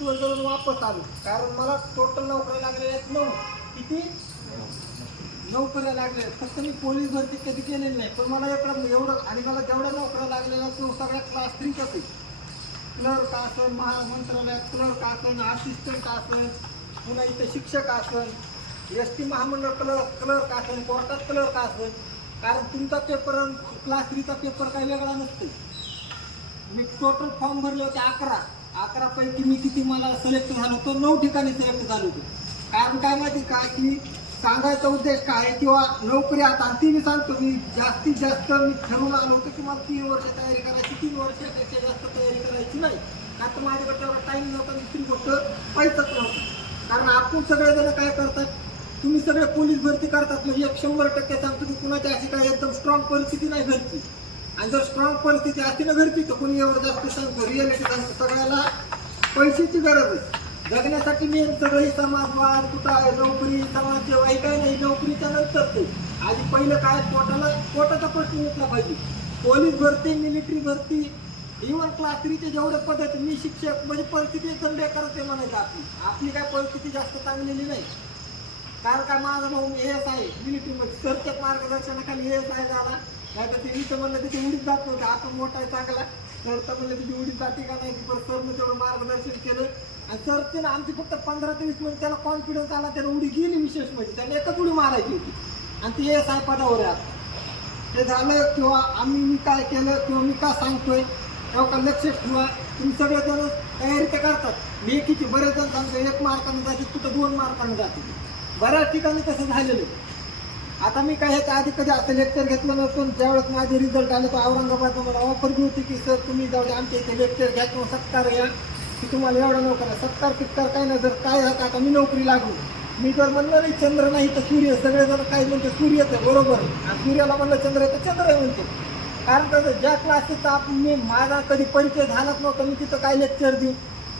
वर वापस आलो. कारण मला टोटल नोकऱ्या लागलेल्या आहेत नऊ. किती? नोकऱ्या लागल्या आहेत. फक्त मी पोलीस भरती कधी केलेली नाही. पण मला एवढं एवढं आणि मला जेवढ्या नोकऱ्या लागलेल्या आहेत, तो सगळ्या क्लास थ्री आहे क्लर्क असन महामंत्रालयात क्लर्क असन असिस्टंट असन पुन्हा इथं शिक्षक असन एस टी महामंडळ क्लर्क क्लर्क असन कोर्टात क्लर्क असन. कारण तुमचा पेपर क्लास थ्रीचा पेपर काही वेगळा नसतो. मी टोटल फॉर्म भरले होते अकरा. अकरा पैकी मी किती मला सिलेक्ट झालो होतो नऊ ठिकाणी सिलेक्ट झालो होतो. कारण काय माहिती का की सांगायचा उद्देश काय आहे किंवा नोकरी आता आणि ती मी सांगतो मी जास्तीत जास्त मी ठरवून आलो होतो की मला तीन वर्ष तयारी करायची तीन वर्षापेक्षा जास्त तयारी करायची नाही. का तर माझ्याकडे तेवढा टाईम नव्हता दुसरी गोष्ट पैसाच नव्हता. कारण आपण सगळेजण काय करतात तुम्ही सगळे पोलीस भरती करतात म्हणजे एक शंभर टक्के सांगतो की कुणाच्या अशी काय एकदम स्ट्रॉंग परिस्थिती नाही घरची. आणि जर स्ट्रॉंग परिस्थिती असते ना घरची तर कोणी एवढं जास्त सांगतो. रिअलिटी सांगतो सगळ्याला. पैशाची गरज आहे. जगण्यासाठी मेन सगळी समाजवाद कुठं आहे नोकरी समाजसेवा हे काही नाही. नोकरीच्या नंतर ते. आधी पहिलं काय पोटाला पोटाचा प्रश्न घेतला पाहिजे. पोलीस भरती मिलिटरी भरती. इव्हन क्लास थ्रीचे जेवढे पद आहेत मी शिक्षक म्हणजे परिस्थिती एकदम बेकार ते म्हणायचं आपली. आपली काय परिस्थिती जास्त चांगलेली नाही. कारण का माझा भाऊ एस आहे मिलिटरीमध्ये सरच्या मार्गदर्शनाखाली एस आहे झाला. नाही तर ते इथं म्हणलं तिथे उडीत जात नव्हतं. आता मोठा आहे चांगला तर म्हणलं तिथे उडीत जाते का नाही? पण सरनं तेवढं मार्गदर्शन केलं. आणि सर ते ना आमची फक्त पंधरा ते वीस मिनिट त्याला कॉन्फिडन्स आला त्याला उडी गेली विशेष म्हणजे त्याला एकच उडी मारायची होती. आणि ती एस आय पदावर आहे आता. ते झालं किंवा आम्ही मी काय केलं किंवा मी का सांगतोय तेव्हा का लक्ष ठेवा. तुम्ही सगळेजण तयारी तर करतात. मी बरेच जण सांगतो एक मार्काने जाते कुठं दोन मार्काने जाते. बऱ्याच ठिकाणी तसं झालेलं आहे. आता मी काय ह्याच्या आधी कधी असं लेक्चर घेतलं नसून ज्यावेळेस माझे रिझल्ट आले तर औरंगाबाद मला ऑफर बी होती की सर तुम्ही जाऊ द्या आमच्या इथे लेक्चर घ्या किंवा सत्कार घ्या. की तुम्हाला एवढा नोकर सत्कार पित्कार काय नाही जर काय झालं आता मी नोकरी लागू मी जर म्हणलं नाही चंद्र नाही तर सूर्य. सगळेजण काय म्हणते सूर्यच आहे बरोबर. आणि सूर्याला म्हणलं चंद्र आहे तर चंद्र आहे म्हणतो. कारण तर ज्या क्लासेसचा आपण मी माझा कधी परिचय झालाच नव्हता मी तिथं काय लेक्चर देऊ?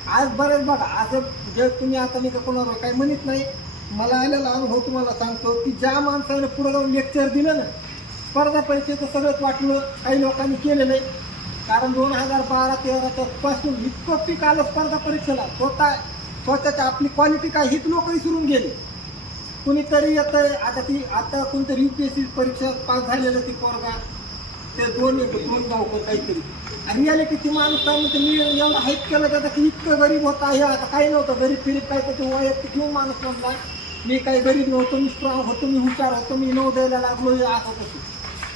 आज बरेच बघा असं जे तुम्ही आता मी का कोणावर काही म्हणत नाही. मला आलेला अनुभव तुम्हाला सांगतो की ज्या माणसाने पुढे जाऊन लेक्चर दिलं ना स्पर्धा परीक्षेचं सगळंच वाटलं काही लोकांनी केलं नाही. कारण दोन हजार बारा तेराच्या पासून इतकं पीक आलं स्पर्धा परीक्षेला. स्वतः स्वतःच्या आपली क्वालिटी काय हीच लोक विसरून गेले. कुणीतरी येतं आता ती आता कोणतरी यू पी एस सी परीक्षा पास झालेलं ती पोरगा. ते दोन येतो दोन गावकर काहीतरी. आणि रियालिटी ती माणूस काय म्हणते मी एवढं हाईट केलं त्याचं की इतकं गरीब होता हे आता काही नव्हतं गरीब फिरीब काय तर ते वैयक्तिक येऊन माणूस म्हणला मी काही गरीब नव्हतो मी स्ट्रॉंग होतो मी हुशार होतो मी नऊ द्यायला लागलो हे असं तसं.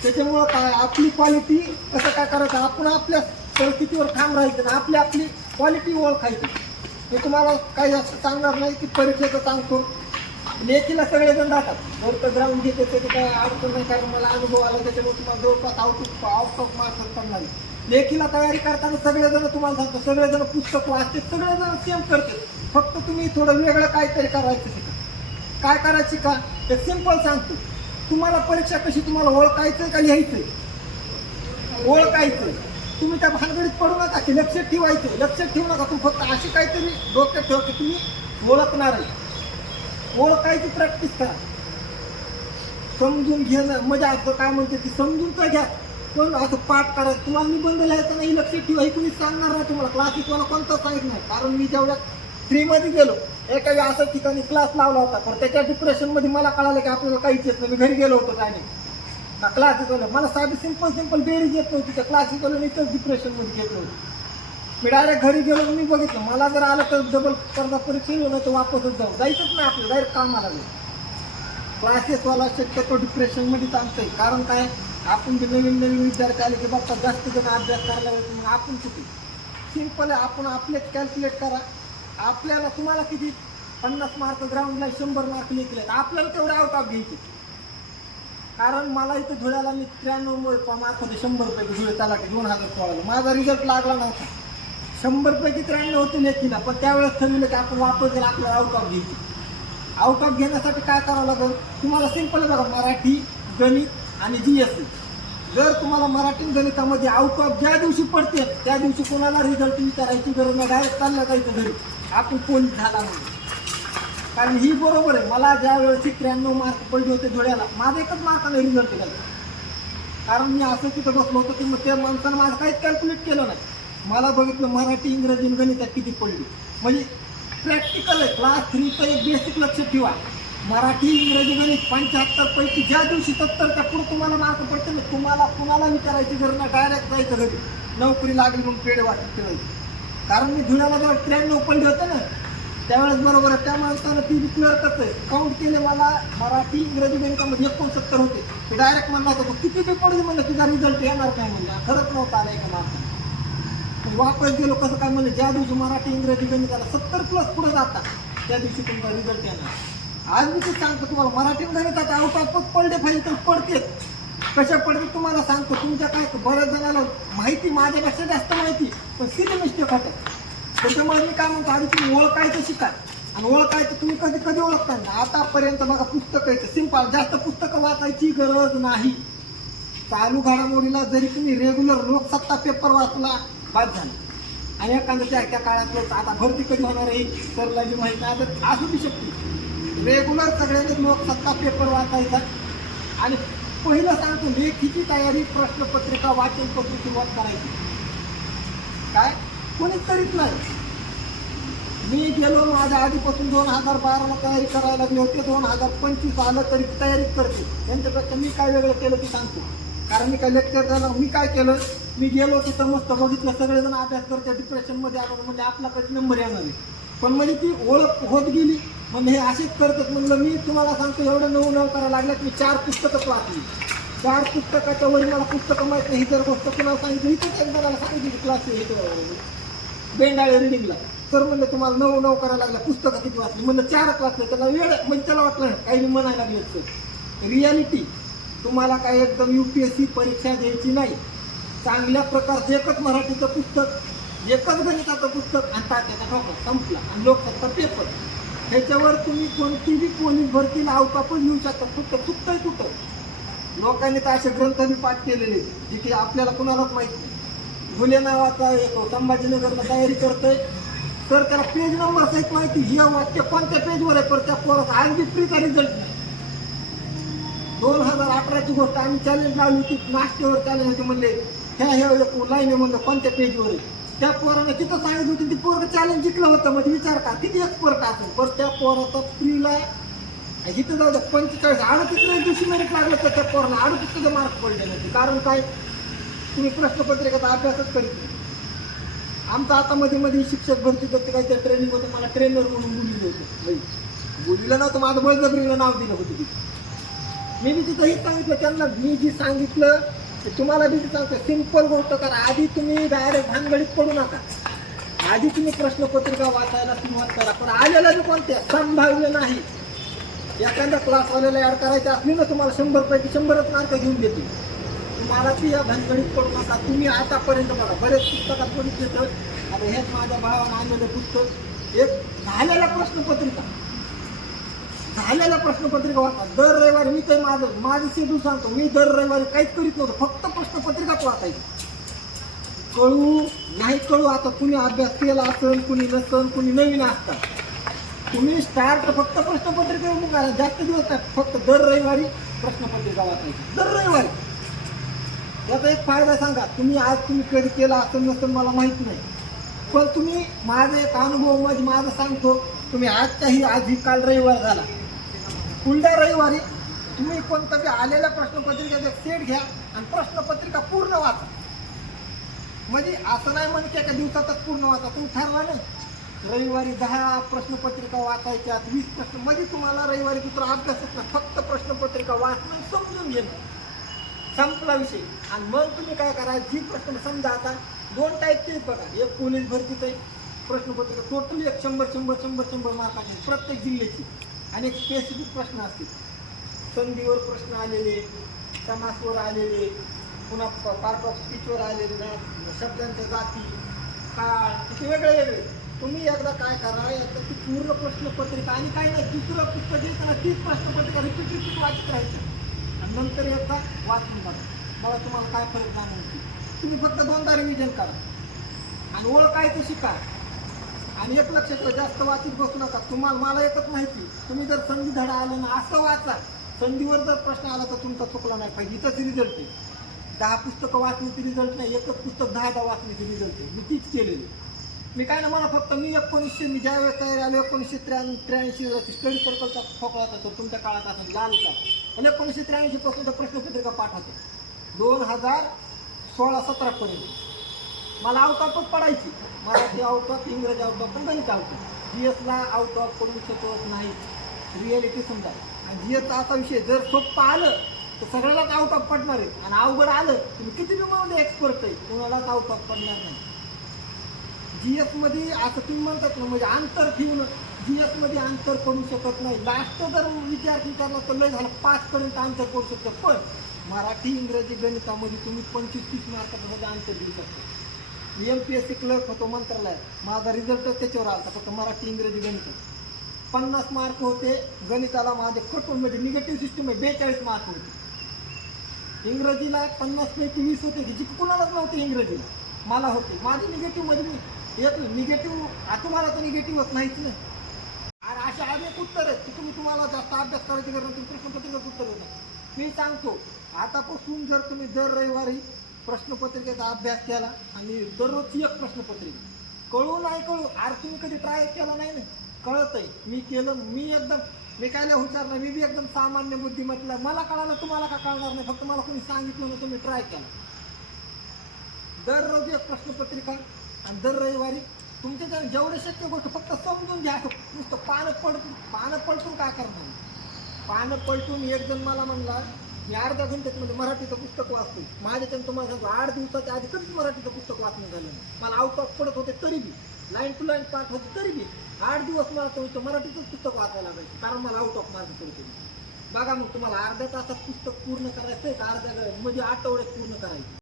त्याच्यामुळं काय आपली क्वालिटी कसं काय करायचं आपण आपल्या परिस्थितीवर ठाम राहायचं ना आपली आपली क्वालिटी ओळखायची. मी तुम्हाला काही असं सांगणार नाही की परीक्षेचं सांगतो. म्हणजे लेखीला सगळेजण जातात जर तर ग्राउंड घेते त्याची काय अडचण नाही कारण मला अनुभव आला त्याच्यामुळे तुम्हाला जवळपास out of out of marks पडणार लेखीला म्हणजे तयारी करताना सगळेजण तुम्हाला सांगतो सगळेजण पुस्तक वाचते सगळेजण सेम करते फक्त तुम्ही थोडं वेगळं काहीतरी करायचं शिका काय करायची का? ते सिंपल सांगतो. तुम्हाला परीक्षा कशी तुम्हाला ओळखायचं का लिहायचं ओळखायचं तुम्ही त्या भानगडीत पडू नका की लक्षात ठेवायचं लक्षात ठेवू नका तुम्ही फक्त अशी काहीतरी डोक्यात ठेवा की तुम्ही ओळखणार आहे. ओळखायची प्रॅक्टिस करा. समजून घेणं म्हणजे असं काय म्हणते ती समजून तर घ्या. पण असं पाठ करा. तुम्हाला निबंध लिहायचा नाही लक्षात ठेवा. हे कुणी सांगणार नाही तुम्हाला. क्लासिक मला कोणतं सांगित नाही. कारण मी जेवढ्या फ्रीमध्ये गेलो एका वेळी असं ठिकाणी क्लास लावला होता. पण त्याच्या डिप्रेशनमध्ये मला कळालं की आपल्याला काहीच येत नाही. मी घरी गेलो होतो काय नाही. क्लासिकल मला साधी सिंपल सिंपल बेरीज येत नव्हती. त्या क्लासिकल इथंच डिप्रेशनमध्ये घेत नव्हती मी डायरेक्ट घरी गेलो मी बघितलं मला जर आलं तर डबल स्पर्धा परीक्षा नाही तर वापसच जाऊ. जायचंच नाही आपलं डायरेक्ट कामाला गेलो क्लासेसवाला शक्यतो डिप्रेशनमध्ये आहे कारण काय? आपण जे नवीन नवीन विद्यार्थी आले की बाप्पा जास्त जण अभ्यास करायला मग आपण किती? सिंपल आहे आपण आपले कॅल्क्युलेट करा. आपल्याला तुम्हाला किती? पन्नास मार्क ग्राउंडला शंभर मार्क लेखले आपल्याला तेवढे आउट ऑफ घ्यायचे. कारण मला इथं धुळ्याला मी त्र्याण्णव मार्क होते शंभर रुपये धुळे त्याला दोन हजार सोळाला. माझा रिझल्ट लागला नव्हता. शंभर पैकी त्र्याण्णव होते लेखीला पण त्यावेळेस ठरविलं की आपण वापर केला आपल्याला आउट ऑफ घ्यायची आउट ऑफ घेण्यासाठी काय करावं लागेल? तुम्हाला सिंपल बघा मराठी गणित आणि जी एस जर तुम्हाला मराठी गणितामध्ये आउट ऑफ ज्या दिवशी पडते त्या दिवशी कोणाला रिझल्ट विचारायची गरज नाही. डायरेक्ट चाललं जायचं घरी. आपण कोण झाला म्हणून. कारण ही बरोबर आहे. मला ज्या वेळेची त्र्याण्णव मार्क पडले होते धुळ्याला माझा एकच मार्काने रिझल्ट झाला. कारण मी असं तिथं बसलो होतो की मग त्या माणसानं माझं काहीच कॅल्क्युलेट केलं नाही. मला बघितलं मराठी इंग्रजी आणि गणितात किती पडली. म्हणजे प्रॅक्टिकल आहे. क्लास थ्रीचं एक बेसिक लक्ष ठेवा. मराठी इंग्रजी गणित पंच्याहत्तर पैकी ज्या दिवशी सत्तरच्या पुढे तुम्हाला मार्क पडते ना तुम्हाला कुणाला विचारायची गरज नाही. डायरेक्ट जायचं घरी. नोकरी लागली म्हणून पेढे वाटत ठेवायची. कारण मी धुळ्याला जेव्हा त्र्याण्णव पडले होते ना त्यावेळेस बरोबर आहे. त्या माणसानं ती क्लिअर आहे? काउंट केले मला मराठी इंग्रजी गणितामध्ये एकोणसत्तर होते. ते डायरेक्ट म्हणला होता किती बी पडली म्हणलं तुझा रिझल्ट येणार काय म्हणलं. खरंच नव्हता आला एका मार्क वापस गेलो कसं काय म्हणलं ज्या दिवशी मराठी इंग्रजी गणिताला सत्तर प्लस पुढे जाता त्या दिवशी तुमचा रिझल्ट येणार. आज मी ते सांगतो तुम्हाला मराठी गणितात आउट ऑफच पडले पाहिजे तर पडतेच. कशा पडते तुम्हाला सांगतो. तुमच्या काय बऱ्याच जणाला माहिती माझ्यापेक्षा जास्त माहिती पण सिले मिस्टेक होतात त्याच्यामुळे मी काय म्हणतो आधी तुम्ही ओळखायचं शिका. आणि ओळखायचं तुम्ही कधी कधी ओळखता ना आतापर्यंत बघा पुस्तकं येतं सिंपल जास्त पुस्तकं वाचायची गरज नाही. चालू घडामोडीला जरी तुम्ही रेग्युलर लोकसत्ता पेपर वाचला बाद झालं. आणि एखादं त्या त्या आता भरती कधी होणार आहे सरला बी माहिती नाही तर असू बी शकते. रेग्युलर सगळ्यांनी लोकसत्ता पेपर वाचायचा. आणि पहिलं सांगतो लेखीची तयारी प्रश्नपत्रिका वाचन करून सुरुवात करायची. काय? कोणीच करीत नाही. मी गेलो माझ्या आधीपासून दोन हजार बाराला तयारी करायला लागले होते दोन हजार पंचवीस आलं तरी तयारी करते. त्यांच्यापेक्षा मी काय वेगळं केलं ते सांगतो. कारण मी काय लेक्चर झालं मी काय केलं? मी गेलो तिथं मस्त बघितलं सगळेजण अभ्यास करते डिप्रेशनमध्ये आलो म्हणजे कधी नंबर येणार नाही. पण म्हणजे ती ओळख होत गेली म्हणजे हे असेच करतात. म्हणलं मी तुम्हाला सांगतो एवढं नऊ नऊ करायला लागल्यात मी चार पुस्तकं वाचली. चार पुस्तकाच्या वर मला पुस्तकं माहीत नाही ही जर गोष्ट कुणाला सांगितली इथेच एकदा मला सांगितली क्लास बेंडाळे रिडिंगला सर म्हणलं तुम्हाला नऊ नऊ करायला लागला पुस्तकं किती वाचली? म्हणलं चारच वाचले. त्याला वेळ म्हणजे त्याला वाटलं काही म्हणायला लागले सर. रियालिटी तुम्हाला काय एकदम यू पी एस सी परीक्षा द्यायची नाही चांगल्या प्रकारचं एकच मराठीचं पुस्तक एकच गणिताचं पुस्तक आणि तात्याचा ठोका संपला. आणि लोकसत्ता पेपर ह्याच्यावर तुम्ही कोणतीही पोलीस लावता पण घेऊ शकता. फक्त चुकतंय कुठं? लोकांनी तर असे ग्रंथ मी पाठ केलेले जे की आपल्याला कुणालाच माहीत नाही. घुले नावाचा एक संभाजीनगरला तयारी करतोय. तर त्याला पेज नंबर सहित माहिती हे वाक्य कोणत्या पेजवर आहे? पर त्या पोरात आज बी फ्रीचा रिझल्ट नाही. दोन हजार अठराची गोष्ट आम्ही चॅलेंज लावली होती. नाश्त्यावर चॅलेंज होती म्हणले ह्या ह्या लाईन आहे म्हणलं कोणत्या पेजवर आहे. त्या पोरानं तिथं सांगितलं होतं ती पोरं चॅलेंज जिंकलं होतं. म्हणजे विचार का किती एक्सपर्ट असेल? पण त्या पोराचा स्त्रीला इथं जाऊ द्या पंचेचाळीस अडतीस दिवशी मेरिट लागलं तर त्या पोराला अडतीस सुद्धा मार्क पडले नाही. कारण काय? तुम्ही प्रश्नपत्रिकेचा अभ्यासच करीत नाही. आमचं आता मध्ये मध्ये शिक्षक भरती करते काही त्या ट्रेनिंग होतं मला ट्रेनर म्हणून बोललेलं होतं. बोललेलं नव्हतं माझं बळजबरीला नाव दिलं होतं तिथे. मी बी तिथं हेच सांगितलं त्यांना मी जे सांगितलं तुम्हाला बी सांगतो सिंपल गोष्ट करा. आधी तुम्ही डायरेक्ट भानगडीत पडू नका. आधी तुम्ही प्रश्नपत्रिका वाचायला सुरुवात करा. पण आलेल्या बी कोणत्या संभाव्य नाही. एखाद्या क्लासवाल्याला ॲड करायचं असली ना तुम्हाला शंभरपैकी शंभरच मार्क घेऊन देते तुम्हाला ती या भानगडीत पडू नका. तुम्ही आतापर्यंत बघा बरेच पुस्तकात बघितले तर आता हेच माझ्या भावानं आणलेलं पुस्तक एक झालेला प्रश्नपत्रिका. झालेला प्रश्नपत्रिका वाचा. दर रविवारी मी काही माझं माझं शेड्यूल सांगतो. मी दर रविवारी काहीच करीत नव्हतो. फक्त प्रश्नपत्रिकाच वाचायची. कळू नाही कळू आता कुणी अभ्यास केला असेल कुणी नसन कुणी नवीन असतात. तुम्ही स्टार्ट फक्त प्रश्नपत्रिका करा. जास्त दिवस नाही फक्त दर रविवारी प्रश्नपत्रिका वाचायची. दर रविवारी. याचा एक फायदा सांगा. तुम्ही आज तुम्ही कधी केला असेल नसेल मला माहीत नाही. पण तुम्ही माझा एक अनुभव म्हणजे माझं सांगतो. तुम्ही आजच्याही आज ही काल रविवार झाला. कुंड्या रविवारी तुम्ही कोणतं बी आलेल्या प्रश्नपत्रिकेचा एक सेट घ्या आणि प्रश्नपत्रिका पूर्ण वाचा. म्हणजे असं नाही म्हणजे की एका दिवसातच पूर्ण वाचा तुम्ही ठरवा नाही. रविवारी दहा प्रश्नपत्रिका वाचायच्या वीस प्रश्न म्हणजे तुम्हाला रविवारी दुसरा अभ्यासच नाही फक्त प्रश्नपत्रिका वाचणं समजून घेणं. संपला विषय. आणि मग तुम्ही काय करा जी प्रश्न समजा आता दोन टाईपचे बघा. एक पोलीस भरतीचं आहे. प्रश्नपत्रिका टोटल एक शंभर शंभर शंभर शंभर मार्काचे प्रत्येक जिल्ह्याची. अनेक स्पेसिफिक प्रश्न असतील. संधीवर प्रश्न आलेले समासवर आलेले पुन्हा पार्ट ऑफ स्पीचवर आलेले शब्दांच्या जाती काळ तिथे वेगळे वेगळे. तुम्ही एकदा काय करा एकदा ती पूर्ण प्रश्नपत्रिका आणि काही नाही दुसरं पुस्तक घेताना तीच प्रश्नपत्रिका रिपीट रिपीट वाचत राहायचं. आणि नंतर एकदा वाचून बघा. बघा तुम्हाला काय फरक जाणवतो? तुम्ही फक्त दोनदा रिव्हिजन करा. आणि ओळखायचं शिका. आणि एक लक्षात जास्त वाचित बसू नका. तुम्हाला मला एकच माहिती तुम्ही जर संधी धडा आलं ना असं वाचा. संधीवर जर प्रश्न आला तर तुमचा चुकला नाही पाहिजे. इथंच रिझल्ट आहे. दहा पुस्तकं वाचण्याचे रिझल्ट नाही एकच पुस्तक दहा दहा वाचण्याचे रिझल्ट आहे. मी तीच केलेली मी काय ना मला फक्त मी एकोणीसशे मी ज्या वेळेस तयार आलो एकोणीसशे त्र्याण्णव त्र्याऐंशी स्टडी सर्कलचा फोकळा असतो तुमच्या काळात असेल लाल का आणि एकोणीसशे त्र्याऐंशी पासून त्या प्रश्नपत्रिका पाठवतो. दोन हजार सोळा सतरापर्यंत मला आउट पडायची. मराठी आउट इंग्रजी आउट पण गणित आउट जी एसला आउट करू पडू शकत नाही. रिॲलिटी समजा. आणि जी एसचा असा विषय जर सोप्पा आलं तर सगळ्यालाच आउट पडणार आहे. आणि अवघड आलं तुम्ही किती बी एक्सपर्ट आहे कोणालाच आउट पडणार नाही. जी एसमध्ये असं तुम्ही म्हणतात ना म्हणजे अंतर ठेवून जी एसमध्ये अंतर पडू शकत नाही. लास्ट जर विद्यार्थी करणार तर लय झालं पाचपर्यंत अंतर पडू शकतं. पण मराठी इंग्रजी गणितामध्ये तुम्ही पंचवीस तीस मार्काचं अंतर देऊ शकता. मी M P S C clerk होतो मंत्रालयात. माझा रिझल्टच त्याच्यावर आला फक्त मराठी इंग्रजी गणित. पन्नास मार्क होते गणिताला माझे कटून म्हणजे निगेटिव्ह सिस्टम आहे बेचाळीस मार्क होते. इंग्रजीला पन्नास पैकी वीस होते की जी कुणालाच नव्हते इंग्रजीला. मला होते. माझे निगेटिव्ह म्हणजे मी एक निगेटिव्ह मला तर निगेटिव्हच नाहीच नाही आणि असे अनेक उत्तर आहेत की तुम्ही तुम्हाला जास्त अभ्यास करायची गरज नाही तुम्ही प्रश्नपत्रिकेत उत्तर येतात मी सांगतो आतापासून जर तुम्ही दर रविवारी प्रश्नपत्रिकेचा अभ्यास केला आणि दररोजची एक प्रश्नपत्रिका. कळू नाही कळू आर तुम्ही कधी ट्राय केला नाही ना? कळत आहे मी केलं मी एकदम मी काय नाही हुशार नाही मी बी एकदम सामान्य बुद्धिमत्ला मला कळालं तुम्हाला का कळणार नाही? फक्त मला कोणी सांगितलं ना तुम्ही ट्राय केला. दररोज एक प्रश्नपत्रिका आणि दर रविवारी तुमच्या जेवढे शक्य गोष्ट फक्त समजून घ्या. नुसतं पानं पडतून पानं पलटून काय करणार? पानं पलटून एक जण मला म्हणला मी अर्ध्या घंट्यात म्हणजे मराठीचं पुस्तक वाचतो माझ्याच्यानं तुम्हाला सांगतो आठ दिवसाच्या आधी कधीच मराठीचं पुस्तक वाचणं झालं नाही. मला आउट ऑफ पडत होते तरी बी. लाईन टू लाईन पाठ होते तरी बी. आठ दिवस मला तुमचं मराठीचंच पुस्तक वाचायला लागायचं कारण मला आउट ऑफ मार्क पडत होते बघा मग तुम्हाला अर्ध्या तासात पुस्तक पूर्ण करायचं आहे का अर्ध्या म्हणजे आठवड्यात पूर्ण करायचं.